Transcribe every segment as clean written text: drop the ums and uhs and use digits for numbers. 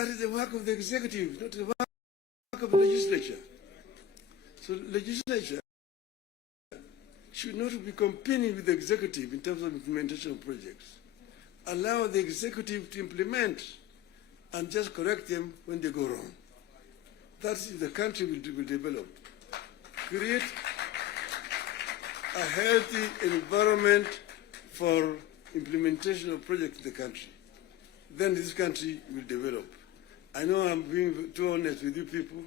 that is the work of the executive, not the work of the legislature. So legislature should not be competing with the executive in terms of implementation of projects. Allow the executive to implement and just correct them when they go wrong. That's the country will develop. Create a healthy environment for implementation of projects in the country. Then this country will develop. I know I'm being too honest with you people.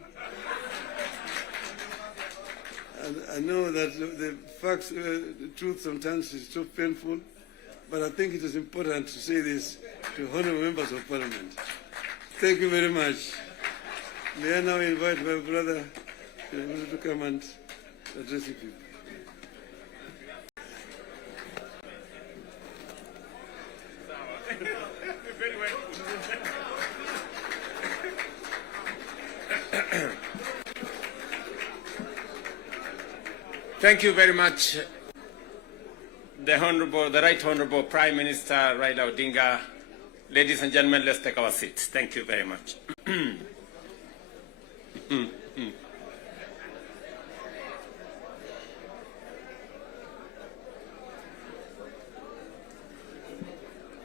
And I know that the facts, the truth sometimes is so painful, but I think it is important to say this to honorable members of parliament. Thank you very much. May I now invite my brother to come and address you people. Thank you very much, the Right Honorable Prime Minister Raila Odinga. Ladies and gentlemen, let's take our seats. Thank you very much.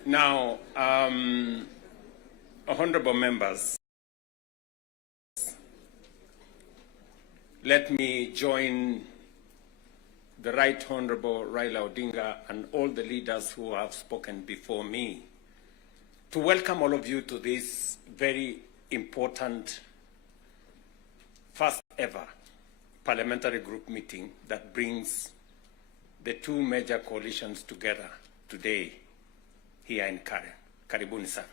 Now, honorable members, let me join the Right Honorable Raila Odinga and all the leaders who have spoken before me to welcome all of you to this very important first ever parliamentary group meeting that brings the two major coalitions together today here in Karen. Karibuni sana.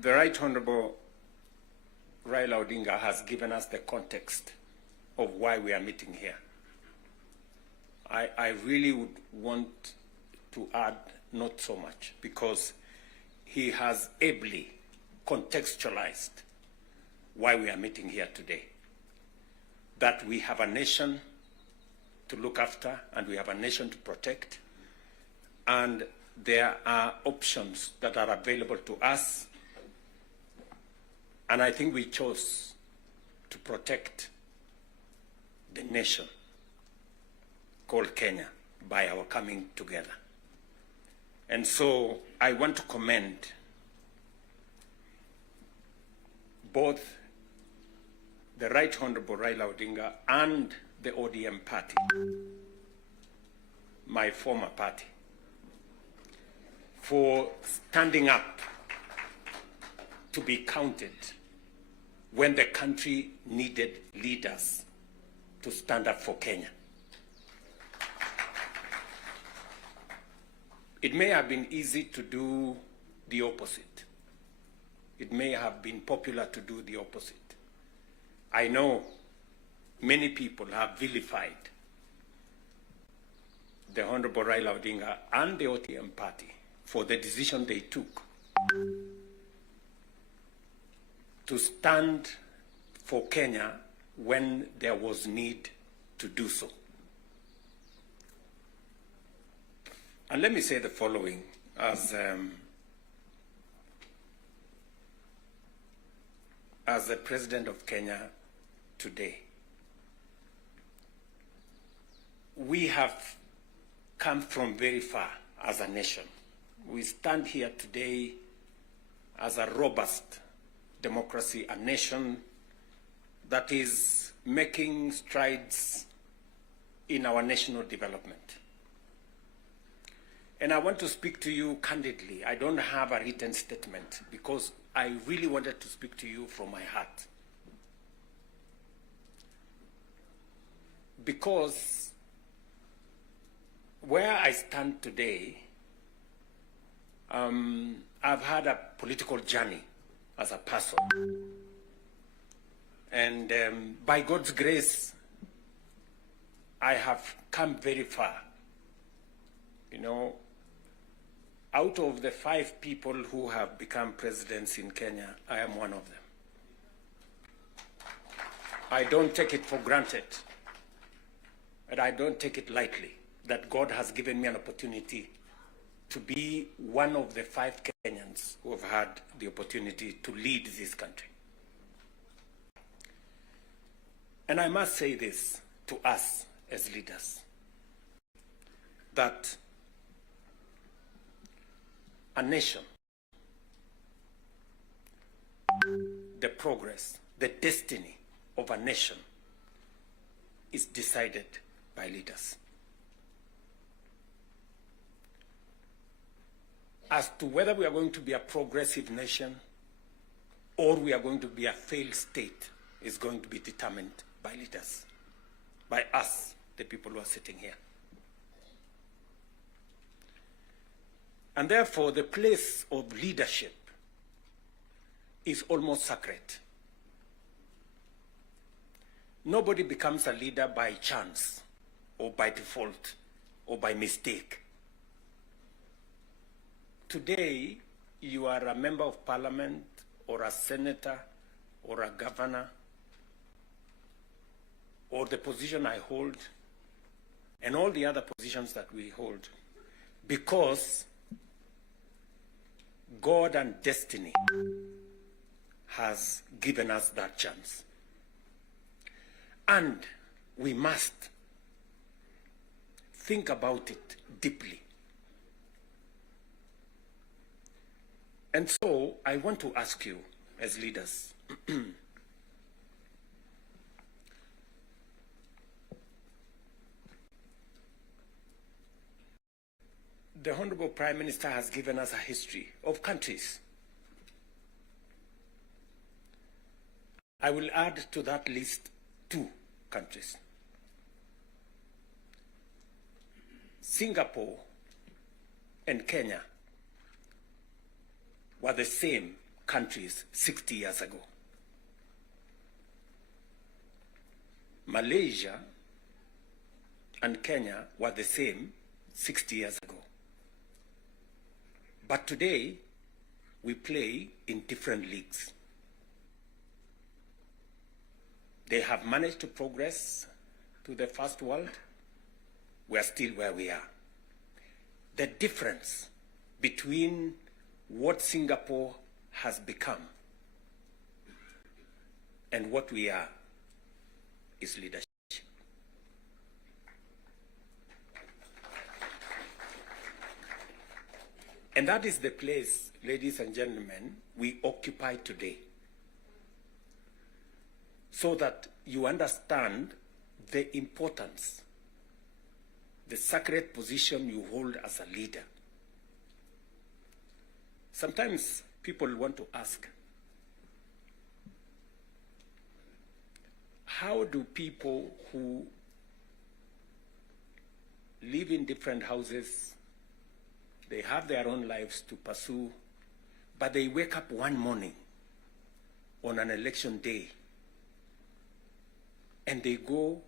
The Right Honorable Raila Odinga has given us the context of why we are meeting here. I really would want to add not so much, because he has ably contextualized why we are meeting here today. That we have a nation to look after and we have a nation to protect, and there are options that are available to us. And I think we chose to protect the nation called Kenya by our coming together. And so I want to commend both the Right Honorable Raila Odinga and the ODM party, my former party, for standing up to be counted when the country needed leaders to stand up for Kenya. It may have been easy to do the opposite. It may have been popular to do the opposite. I know many people have vilified the Honorable Raila Odinga and the ODM party for the decision they took to stand for Kenya when there was need to do so. And let me say the following as the President of Kenya today. We have come from very far as a nation. We stand here today as a robust democracy, a nation that is making strides in our national development. And I want to speak to you candidly. I don't have a written statement because I really wanted to speak to you from my heart. Because where I stand today, I've had a political journey as a person. And by God's grace, I have come very far. You know, out of the 5 people who have become presidents in Kenya, I am one of them. I don't take it for granted, and I don't take it lightly that God has given me an opportunity to be one of the 5 Kenyans who have had the opportunity to lead this country. And I must say this to us as leaders, that a nation, the progress, the destiny of a nation is decided by leaders. As to whether we are going to be a progressive nation or we are going to be a failed state is going to be determined by leaders, by us, the people who are sitting here. And therefore, the place of leadership is almost sacred. Nobody becomes a leader by chance or by default or by mistake. Today, you are a member of parliament or a senator or a governor or the position I hold and all the other positions that we hold because God and destiny has given us that chance. And we must think about it deeply. And so I want to ask you as leaders, the Honorable Prime Minister has given us a history of countries. I will add to that list 2 countries. Singapore and Kenya were the same countries 60 years ago. Malaysia and Kenya were the same 60 years ago. But today, we play in different leagues. They have managed to progress to the first world. We are still where we are. The difference between what Singapore has become and what we are is leadership. And that is the place, ladies and gentlemen, we occupy today. So that you understand the importance, the sacred position you hold as a leader. Sometimes people want to ask, how do people who live in different houses, they have their own lives to pursue, but they wake up one morning on an election day and they go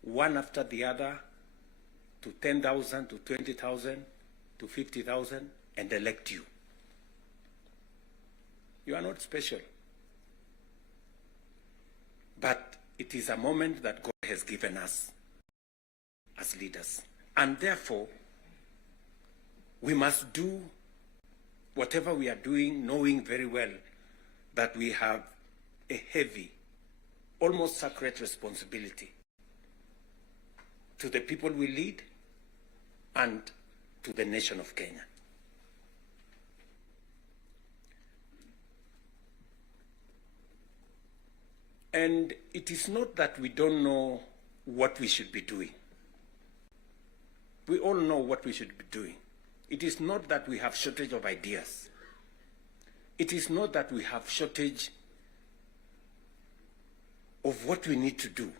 one after the other to 10,000, to 20,000, to 50,000 and elect you? You are not special. But it is a moment that God has given us as leaders. And therefore, we must do whatever we are doing, knowing very well that we have a heavy, almost sacred responsibility to the people we lead and to the nation of Kenya. And it is not that we don't know what we should be doing. We all know what we should be doing. It is not that we have shortage of ideas. It is not that we have shortage of what we need to do.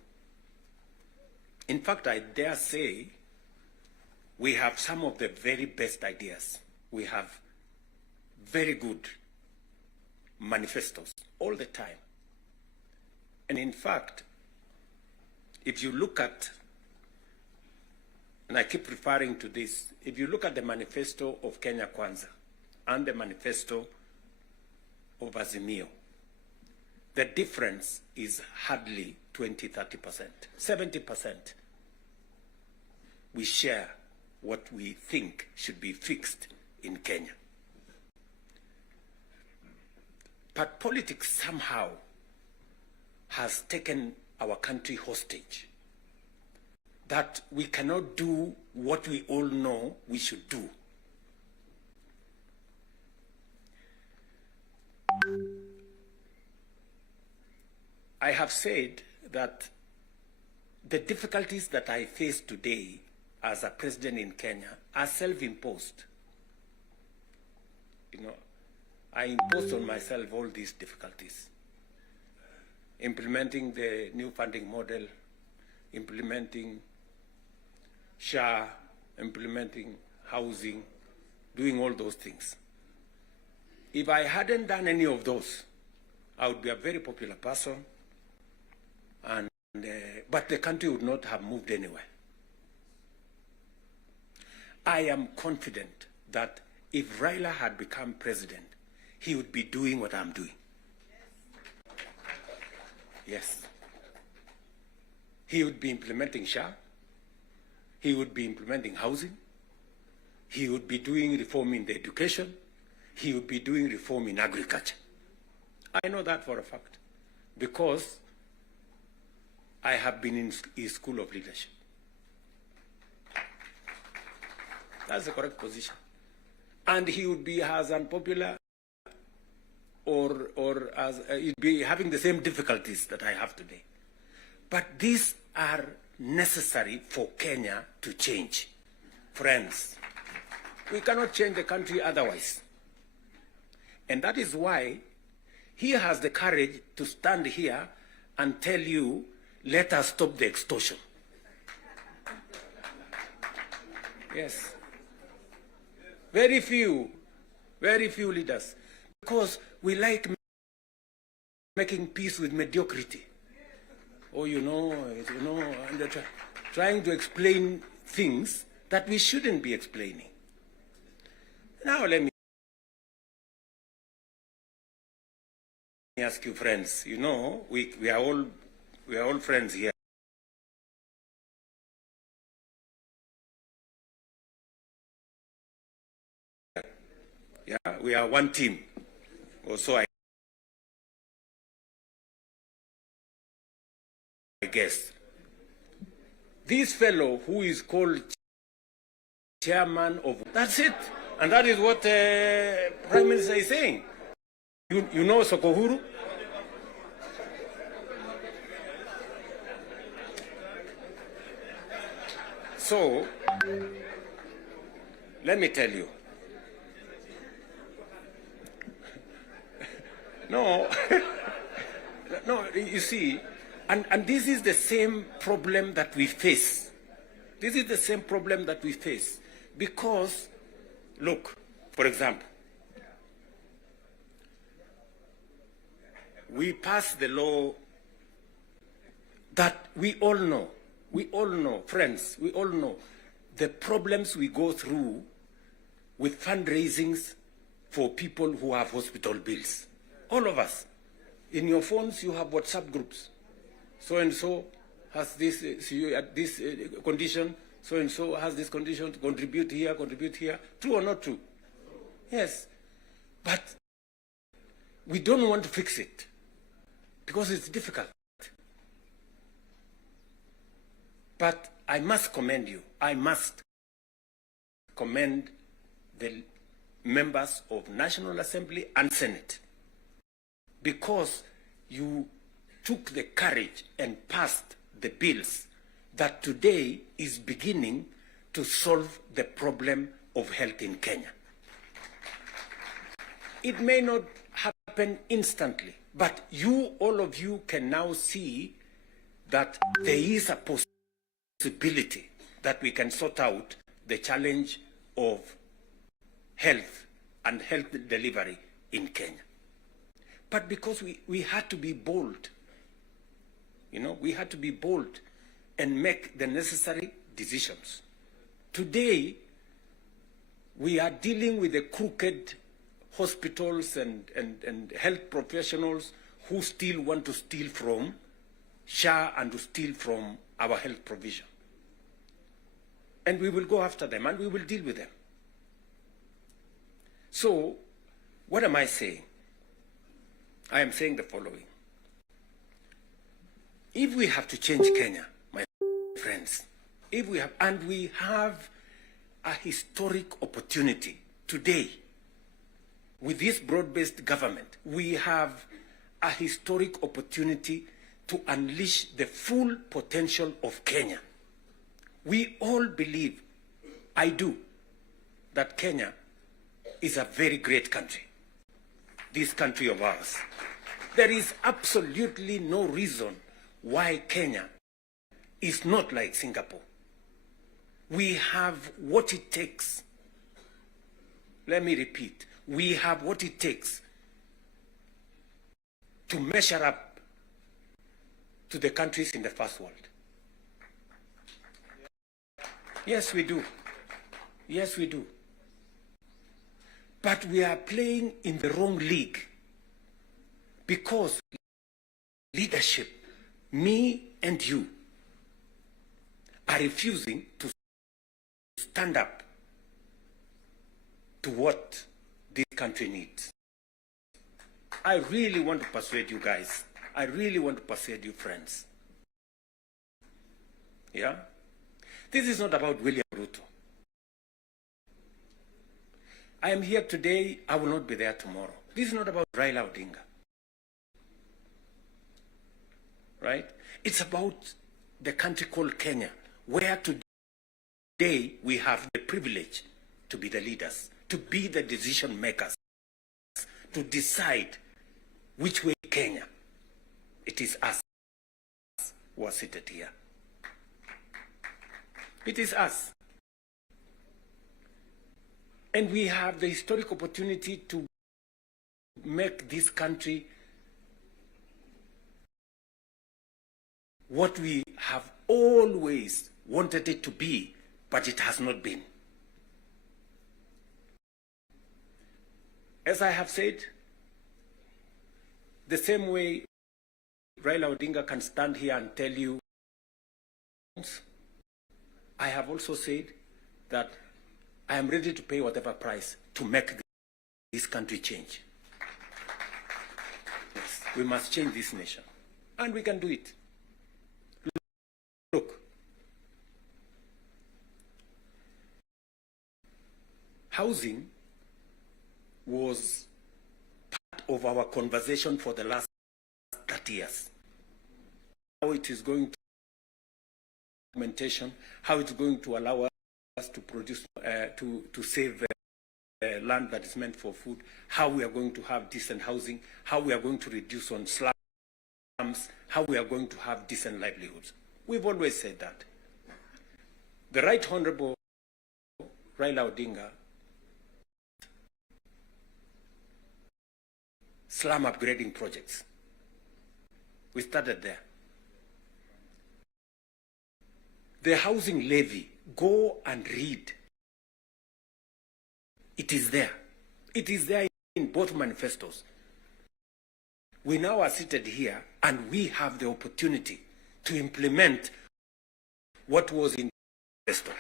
In fact, I dare say we have some of the very best ideas. We have very good manifestos all the time. And in fact, if you look at, and I keep referring to this, if you look at the manifesto of Kenya Kwanza and the manifesto of Azimio, the difference is hardly 20, 30%, 70%. We share what we think should be fixed in Kenya. But politics somehow has taken our country hostage, that we cannot do what we all know we should do. I have said that the difficulties that I face today as a president in Kenya are self-imposed. You know, I imposed on myself all these difficulties. Implementing the new funding model, implementing SHA, implementing housing, doing all those things. If I hadn't done any of those, I would be a very popular person, but the country would not have moved anywhere. I am confident that if Raila had become president, he would be doing what I'm doing. Yes. He would be implementing SHA. He would be implementing housing. He would be doing reform in the education. He would be doing reform in agriculture. I know that for a fact, because I have been in his school of leadership. That's the correct position. And he would be as unpopular or as he'd be having the same difficulties that I have today. But these are necessary for Kenya to change. Friends, we cannot change the country otherwise. And that is why he has the courage to stand here and tell you, let us stop the extortion. Yes. Very few leaders, because we like making peace with mediocrity. Or and trying to explain things that we shouldn't be explaining. Now let me ask you, friends. You know, we are all friends here. Yeah, we are one team. Also, I guess this fellow who is called chairman of, that's it, and that is what Prime Minister is saying. You know Sokohuru? So, let me tell you. No, no, you see, and this is the same problem that we face. This is the same problem that we face. Because, look, for example, we passed the law that we all know, friends, we all know the problems we go through with fundraisings for people who have hospital bills. All of us. In your phones, you have WhatsApp groups. So-and-so has this, this condition, so-and-so has this condition, contribute here. True or not true? Yes. But we don't want to fix it because it's difficult. But I must commend you. I must commend the members of National Assembly and Senate, because you took the courage and passed the bills that today is beginning to solve the problem of health in Kenya. It may not happen instantly, but all of you can now see that there is a possibility that we can sort out the challenge of health and health delivery in Kenya. But because we had to be bold, we had to be bold and make the necessary decisions. Today, we are dealing with the crooked hospitals and health professionals who still want to steal from SHA and to steal from our health provision. And we will go after them and we will deal with them. So, what am I saying? I am saying the following. If we have to change Kenya, my friends, if we have, and we have a historic opportunity today with this broad-based government, we have a historic opportunity to unleash the full potential of Kenya. We all believe, I do, that Kenya is a very great country, this country of ours. There is absolutely no reason why Kenya is not like Singapore. We have what it takes. Let me repeat. We have what it takes to measure up to the countries in the first world. Yes, we do. Yes, we do. But we are playing in the wrong league because leadership, me and you, are refusing to stand up to what this country needs. I really want to persuade you guys. I really want to persuade you friends. Yeah? This is not about William Ruto. I am here today, I will not be there tomorrow. This is not about Raila Odinga. Right? It's about the country called Kenya, where today we have the privilege to be the leaders, to be the decision makers, to decide which way Kenya. It is us who are seated here. It is us. And we have the historic opportunity to make this country what we have always wanted it to be, but it has not been. As I have said, the same way Raila Odinga can stand here and tell you, I have also said that I am ready to pay whatever price to make this country change. Yes, we must change this nation, and we can do it. Look, housing was part of our conversation for the last 30 years. How it is going to implementation, how it's going to allow us to produce, to save land that is meant for food, how we are going to have decent housing, how we are going to reduce on slums, how we are going to have decent livelihoods. We've always said that. The Right Honorable Raila Odinga, slum upgrading projects. We started there. The housing levy, go and read. It is there. It is there in both manifestos. We now are seated here and we have the opportunity to implement what was in the manifesto.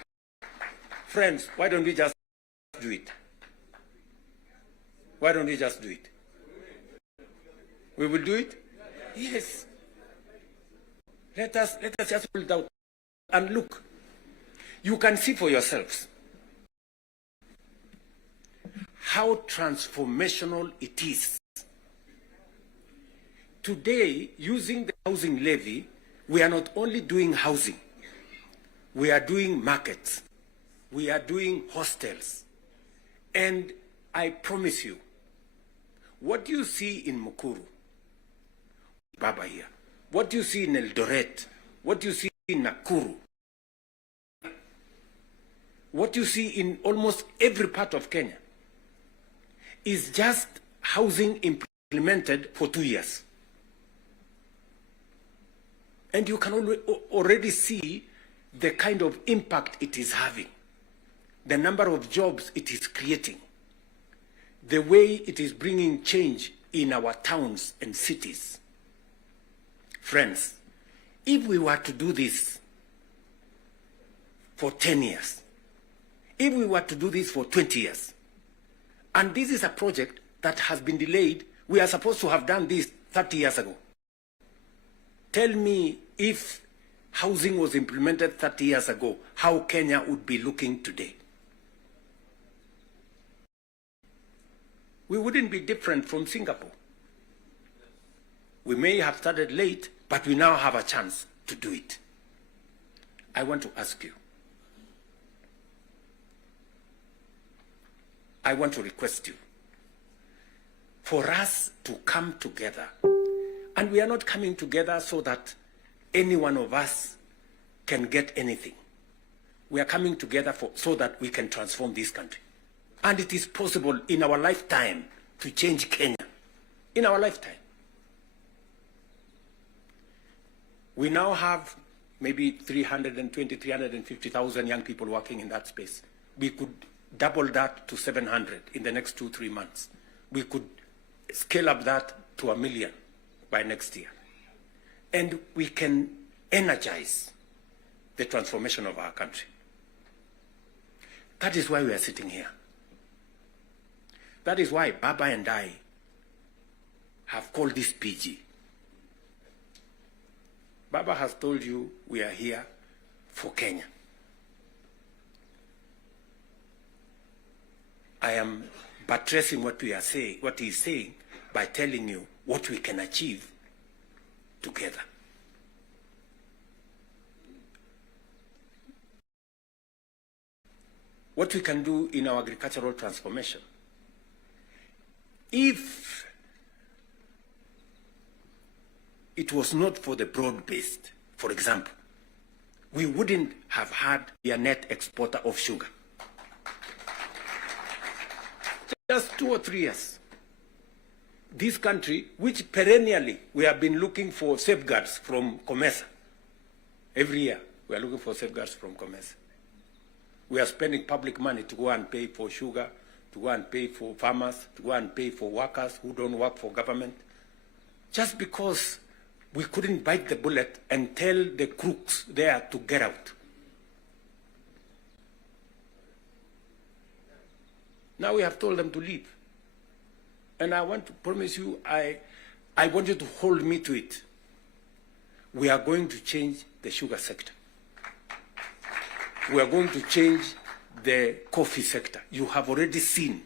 Friends, why don't we just do it? Why don't we just do it? We will do it? Yes. Let us just hold out and look. You can see for yourselves how transformational it is. Today, using the housing levy, we are not only doing housing, we are doing markets, we are doing hostels. And I promise you, what you see in Mukuru, Baba here, what you see in Eldoret, what you see in Nakuru, what you see in almost every part of Kenya is just housing implemented for 2 years. And you can already see the kind of impact it is having, the number of jobs it is creating, the way it is bringing change in our towns and cities. Friends, if we were to do this, for 10 years. If we were to do this for 20 years, and this is a project that has been delayed, we are supposed to have done this 30 years ago. Tell me, if housing was implemented 30 years ago, how Kenya would be looking today. We wouldn't be different from Singapore. We may have started late, but we now have a chance to do it. I want to ask you, I want to request you for us to come together. And we are not coming together so that any one of us can get anything. We are coming together so that we can transform this country. And it is possible in our lifetime to change Kenya. In our lifetime. We now have maybe 320, 350,000 young people working in that space. We could double that to 700 in the next 2-3 months. We could scale up that to 1 million by next year. And we can energize the transformation of our country. That is why we are sitting here. That is why Baba and I have called this PG. Baba has told you we are here for Kenya. I am buttressing what we are saying, what he is saying, by telling you what we can achieve together. What we can do in our agricultural transformation. If it was not for the broad-based, for example, we wouldn't have had a net exporter of sugar. Just 2 or 3 years. This country, which perennially we have been looking for safeguards from COMESA. Every year we are looking for safeguards from COMESA. We are spending public money to go and pay for sugar, to go and pay for farmers, to go and pay for workers who don't work for government, just because we couldn't bite the bullet and tell the crooks there to get out. Now we have told them to leave. And I want to promise you, I want you to hold me to it. We are going to change the sugar sector. We are going to change the coffee sector. You have already seen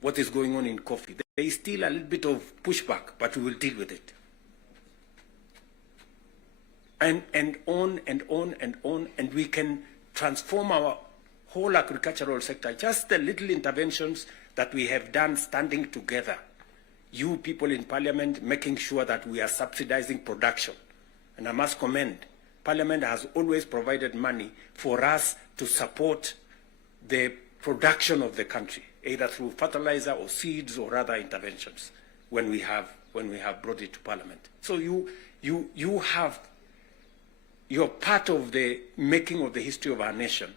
what is going on in coffee. There is still a little bit of pushback, but we will deal with it. And on and on and on, and we can transform our whole agricultural sector. Just the little interventions that we have done standing together. You people in Parliament making sure that we are subsidizing production. And I must commend, Parliament has always provided money for us to support the production of the country, either through fertilizer or seeds or other interventions when we have brought it to Parliament. So you're part of the making of the history of our nation.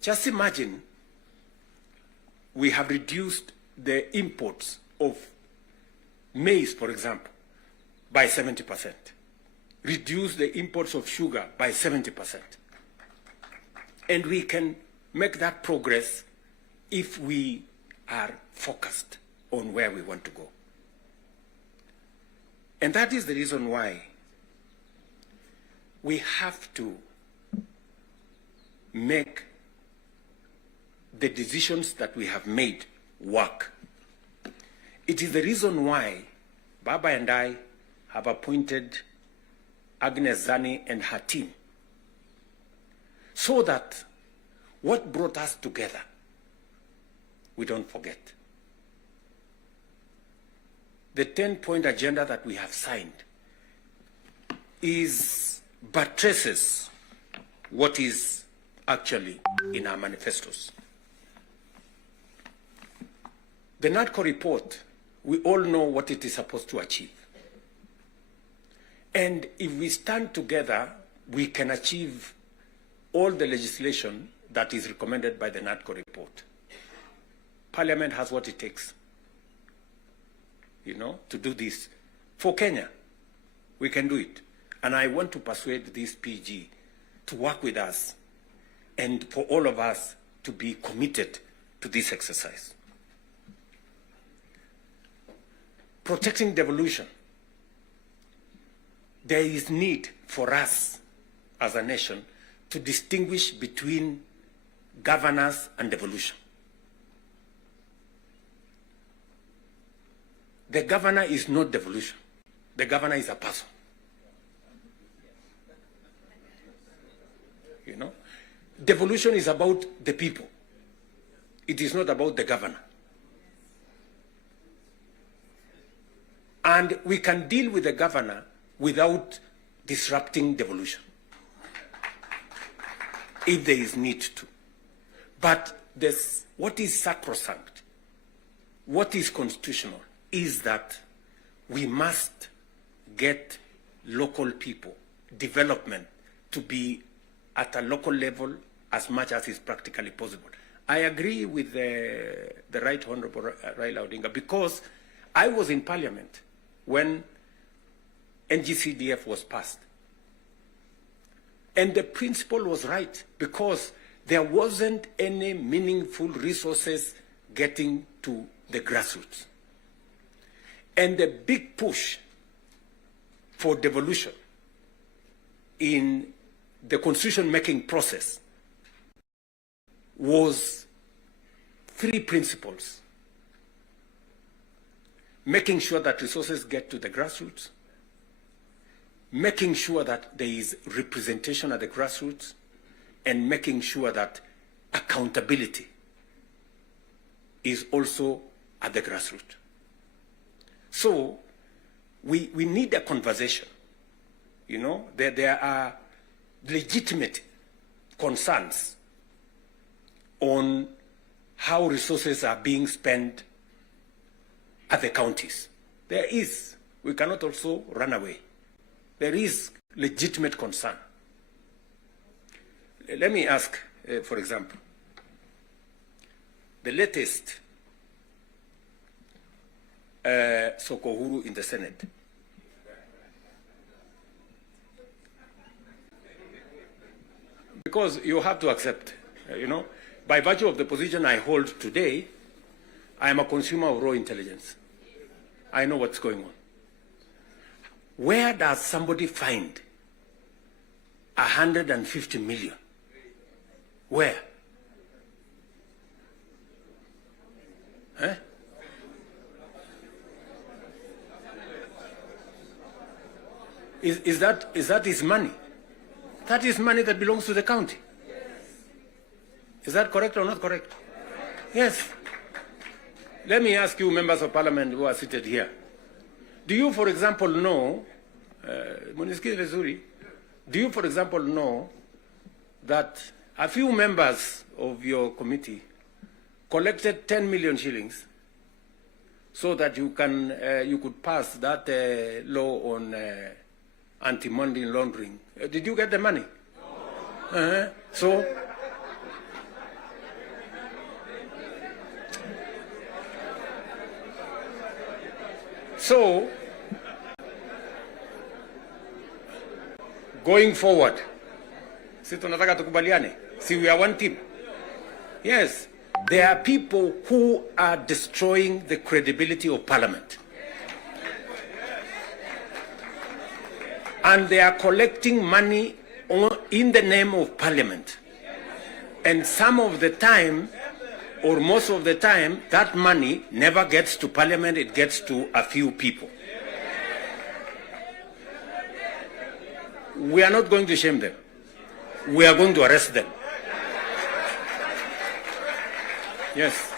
Just imagine we have reduced the imports of maize, for example, by 70%. Reduce the imports of sugar by 70%. And we can make that progress if we are focused on where we want to go. And that is the reason why we have to make the decisions that we have made work. It is the reason why Baba and I have appointed Agnes Zani and her team, so that what brought us together, we don't forget. The 10-point agenda that we have signed buttresses what is actually in our manifestos. The NADCO report, we all know what it is supposed to achieve. And if we stand together, we can achieve all the legislation that is recommended by the NADCO report. Parliament has what it takes, to do this. For Kenya, we can do it. And I want to persuade this PG to work with us and for all of us to be committed to this exercise. Protecting devolution. There is need for us as a nation to distinguish between governance and devolution. The governor is not devolution. The governor is a person. You know? Devolution is about the people. It is not about the governor. And we can deal with the governor without disrupting devolution, if there is need to. But what is sacrosanct, what is constitutional, is that we must get local people, development, to be at a local level as much as is practically possible. I agree with the Right Honorable Raila Odinga, because I was in Parliament when NGCDF was passed. And the principle was right, because there wasn't any meaningful resources getting to the grassroots. And the big push for devolution in the constitution-making process was three principles: making sure that resources get to the grassroots, making sure that there is representation at the grassroots, and making sure that accountability is also at the grassroots. So we need a conversation. You know, there are legitimate concerns on how resources are being spent at the counties. There is. We cannot also run away. There is legitimate concern. Let me ask, for example, the latest Sokohuru in the Senate. Because you have to accept, you know, by virtue of the position I hold today, I am a consumer of raw intelligence. I know what's going on. Where does somebody find 150 million? Where? Huh? Is that his money? That is money that belongs to the county. Is that correct or not correct? Yes. Let me ask you, members of parliament who are seated here. Do you, for example, know, do you, for example, know that a few members of your committee collected 10 million shillings so that you could pass that law on anti-money laundering? Did you get the money? No. So, going forward, si tunataka tukubaliane, si we are one team. Yes, there are people who are destroying the credibility of Parliament. And they are collecting money in the name of Parliament. And some of the time, or most of the time, that money never gets to Parliament, it gets to a few people. We are not going to shame them. We are going to arrest them. Yes.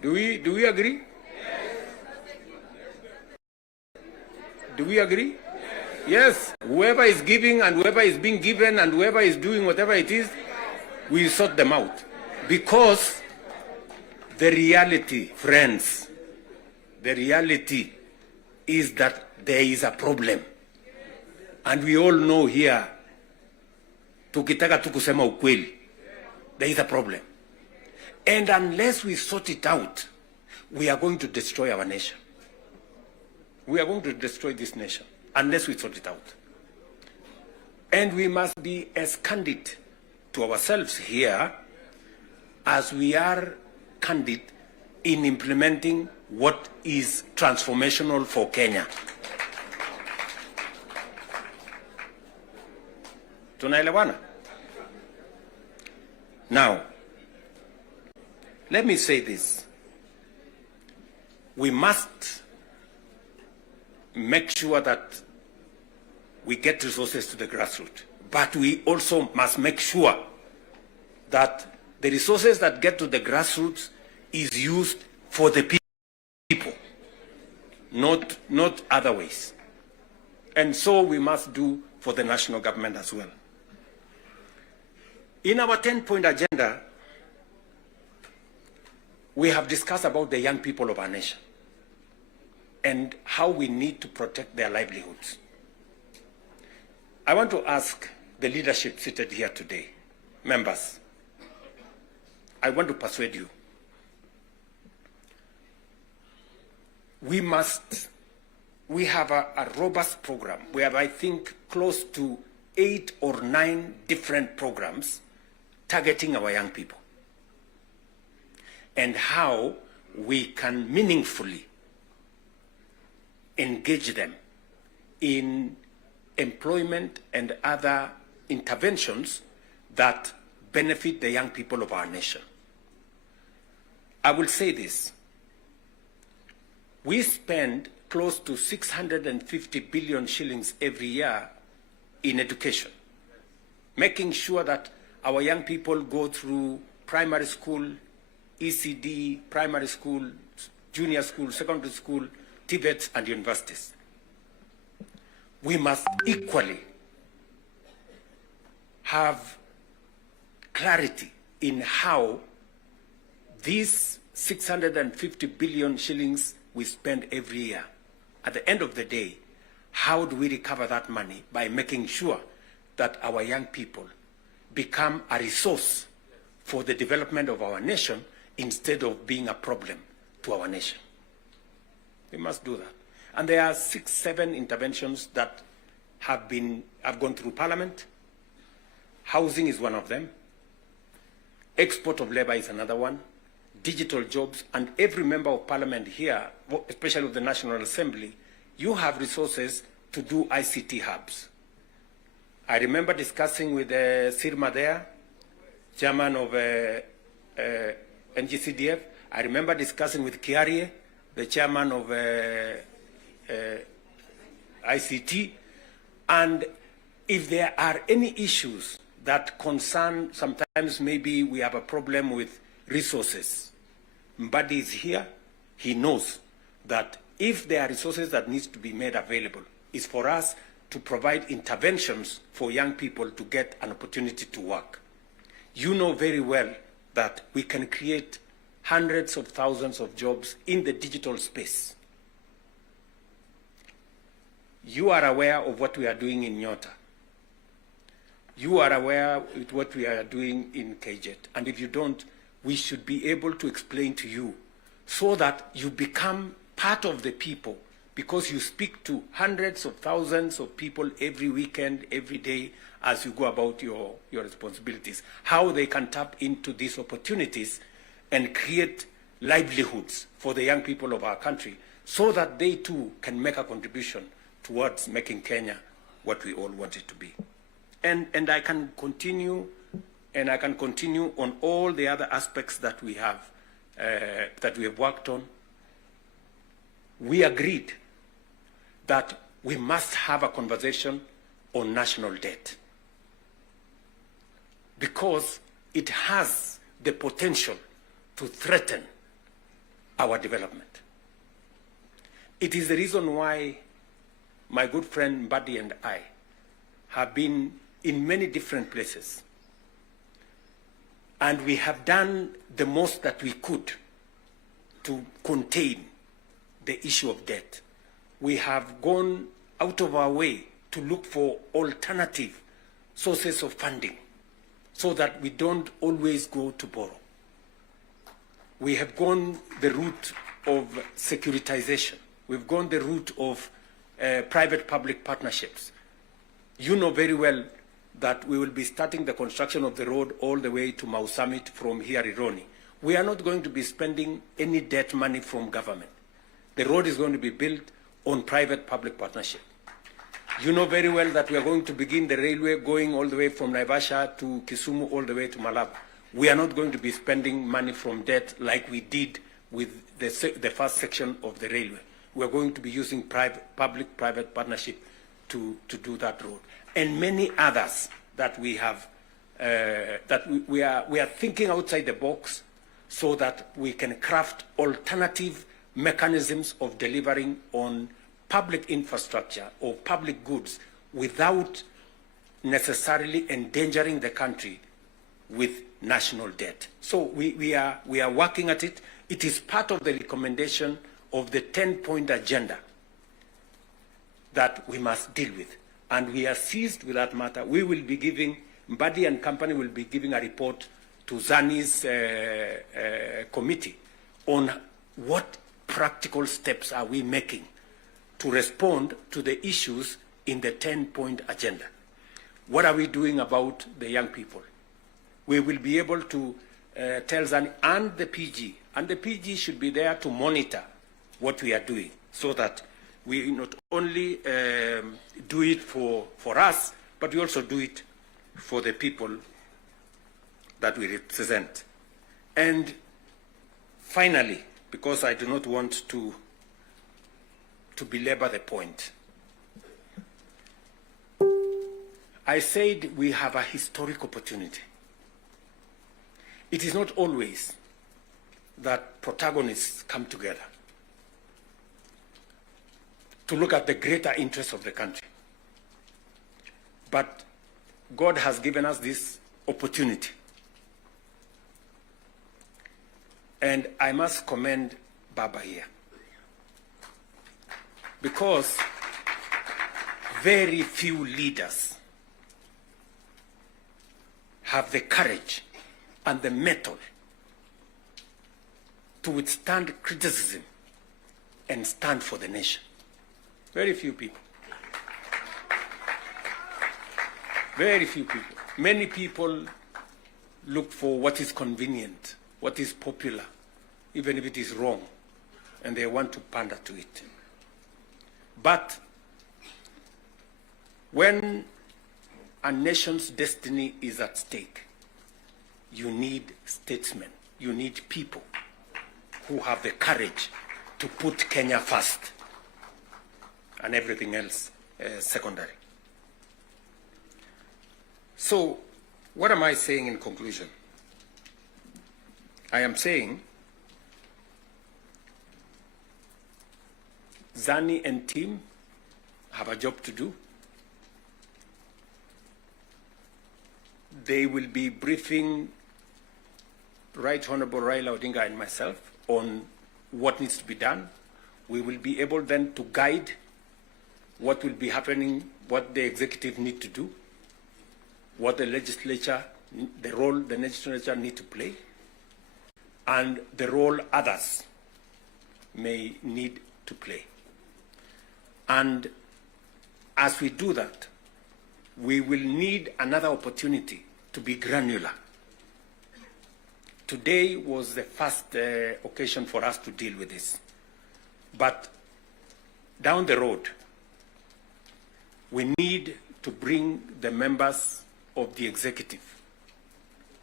Do we agree? Do we agree? Yes. Whoever is giving and whoever is being given and whoever is doing whatever it is, we sort them out. Because the reality, friends, the reality is that there is a problem. And we all know here, tukitaka tukusema ukweli, there is a problem. And unless we sort it out, we are going to destroy our nation. We are going to destroy this nation unless we sort it out. And we must be as candid to ourselves here as we are candid in implementing what is transformational for Kenya. Tunaelewana? Now, let me say this. We must make sure that we get resources to the grassroots, but we also must make sure that the resources that get to the grassroots is used for the people, not other ways. And so we must do for the national government as well. In our 10-point agenda, we have discussed about the young people of our nation and how we need to protect their livelihoods. I want to ask the leadership seated here today, members, I want to persuade you. We have a robust program. We have, I think, close to 8 or 9 different programs targeting our young people and how we can meaningfully engage them in employment and other interventions that benefit the young people of our nation. I will say this. We spend close to 650 billion shillings every year in education, making sure that our young people go through primary school, ECD, primary school, junior school, secondary school, TVETs, and universities. We must equally have clarity in how these 650 billion shillings we spend every year, at the end of the day, how do we recover that money? By making sure that our young people become a resource for the development of our nation instead of being a problem to our nation. We must do that. And there are 6, 7 interventions that have gone through Parliament. Housing is one of them. Export of labor is another one. Digital jobs, and every member of Parliament here, especially of the National Assembly, you have resources to do ICT hubs. I remember discussing with Sirma there, chairman of NGCDF. I remember discussing with Kiarie, the chairman of ICT. And if there are any issues that concern, sometimes maybe we have a problem with resources, Mbadi is here. He knows that if there are resources that needs to be made available, it's for us to provide interventions for young people to get an opportunity to work. You know very well that we can create hundreds of thousands of jobs in the digital space. You are aware of what we are doing in Nyota. You are aware of what we are doing in KJet. And if you don't, we should be able to explain to you so that you become part of the people, because you speak to hundreds of thousands of people every weekend, every day, as you go about your responsibilities, how they can tap into these opportunities and create livelihoods for the young people of our country so that they too can make a contribution towards making Kenya what we all want it to be. And I can continue, and I can continue on all the other aspects that we have worked on. We agreed that we must have a conversation on national debt because it has the potential to threaten our development. It is the reason why my good friend Mbadi and I have been in many different places, and we have done the most that we could to contain the issue of debt. We have gone out of our way to look for alternative sources of funding so that we don't always go to borrow. We have gone the route of securitization. We've gone the route of private-public partnerships. You know very well that we will be starting the construction of the road all the way to Mau Summit from here, Ironi. We are not going to be spending any debt money from government. The road is going to be built on private-public partnership. You know very well that we are going to begin the railway going all the way from Naivasha to Kisumu all the way to Malaba. We are not going to be spending money from debt like we did with the first section of the railway. We are going to be using public-private partnership to do that road. And many others that we have, we are thinking outside the box so that we can craft alternative mechanisms of delivering on public infrastructure or public goods without necessarily endangering the country with national debt. So we are working at it. It is part of the recommendation of the 10-point agenda that we must deal with. And we are seized with that matter. We will be giving, Mbadi and company will be giving a report to Zani's committee on what practical steps are we making to respond to the issues in the 10-point agenda. What are we doing about the young people? We will be able to tell Zani and the PG should be there to monitor what we are doing so that we not only do it for us, but we also do it for the people that we represent. And finally, because I do not want to belabor the point, I said we have a historic opportunity. It is not always that protagonists come together to look at the greater interests of the country. But God has given us this opportunity. And I must commend Baba here, because very few leaders have the courage and the mettle to withstand criticism and stand for the nation. Very few people. Very few people. Many people look for what is convenient, what is popular, even if it is wrong, and they want to pander to it. But when a nation's destiny is at stake, you need statesmen, you need people who have the courage to put Kenya first and everything else secondary. So, what am I saying in conclusion? I am saying Zani and team have a job to do. They will be briefing Right Honorable Raila Odinga and myself on what needs to be done. We will be able then to guide what will be happening, what the executive need to do, what the legislature, the role the legislature need to play, and the role others may need to play. And as we do that, we will need another opportunity to be granular. Today was the first occasion for us to deal with this. But down the road, we need to bring the members of the executive,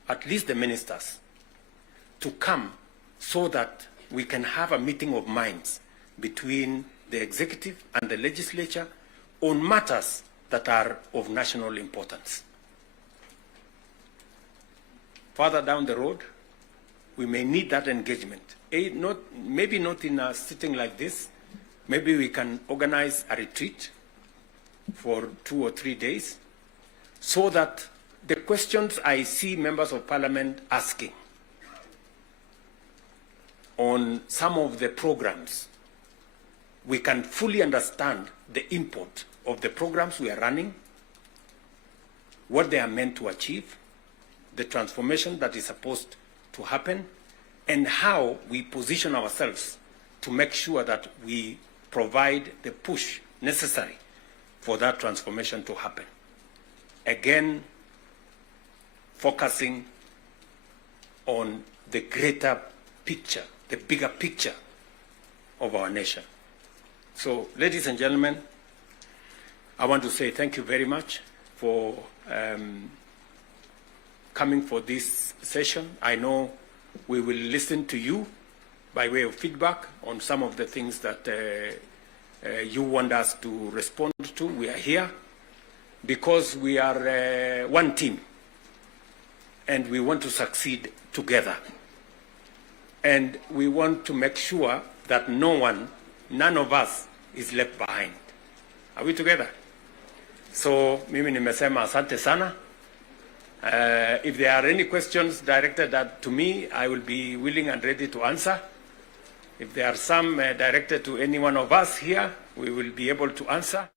at least the ministers, to come so that we can have a meeting of minds between the executive and the legislature on matters that are of national importance. Further down the road, we may need that engagement. Maybe not in a sitting like this. Maybe we can organize a retreat for 2 or 3 days so that the questions I see members of parliament asking on some of the programs, we can fully understand the import of the programs we are running, what they are meant to achieve, the transformation that is supposed to happen, and how we position ourselves to make sure that we provide the push necessary for that transformation to happen. again focusing on the greater picture, the bigger picture of our nation. So, ladies and gentlemen, I want to say thank you very much for coming for this session. I know we will listen to you by way of feedback on some of the things that you want us to respond to. We are here because we are one team and we want to succeed together. And we want to make sure that none of us is left behind. Are we together? So, mimi nimesema asante sana. If there are any questions directed to me, I will be willing and ready to answer. If there are some directed to any one of us here, we will be able to answer.